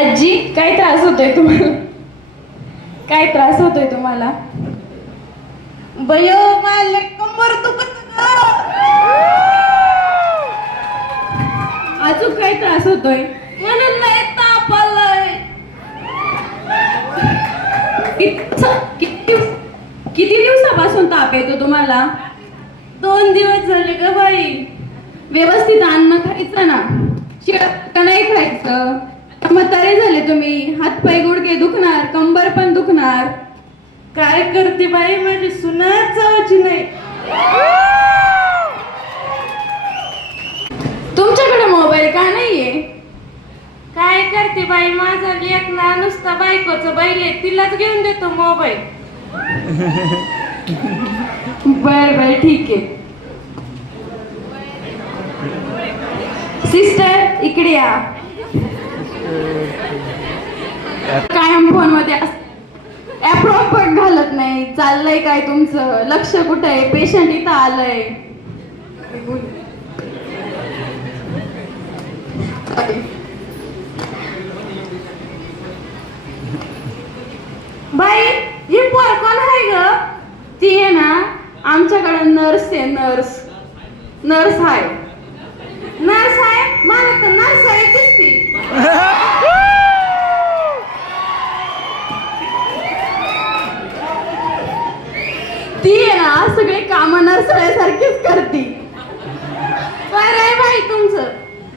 आजी, काय त्रास होतोय तुम्हाला? काय त्रास होतोय तुम्हाला? बयो मला कंबर दुखत अजून काय त्रास होतोय? म्हणून नाही ताप आलाय. किती दिवसापासून ताप येतो तुम्हाला? 2 दिवस झाले ग बाई. व्यवस्थित अन्न खायचं ना, शिळं नाही खायचं. म्हातारे झाले तुम्ही, हातपाय गुडघे दुखणार, कंबर पण दुखणार. काय करते बाई, माझी सुनाच जावाची नाही. तुमच्याकडे मोबाईल का नाहीये? काय करते बाई, माझा लेक ना नुसता बायकोचं बैल आहे, तिलाच घेऊन देतो मोबाईल. बर बर ठीक आहे. सिस्टर इकडे या. कायम फोन मध्ये ऍप्रॉप पण घालत नाही. चाललंय काय तुमचं? लक्ष कुठं आहे? पेशंट इथं आलंय. बाई ही पोर कोण आहे ग? ती आहे ना, आमच्याकडे नर्स आहे. नर्स आहे. नर्स आहे? मला तर नर्स आहे दिसती. ती आहे ना, सगळे काम नर्सळ्यासारखीच करते. बरं आहे बाई तुमचं.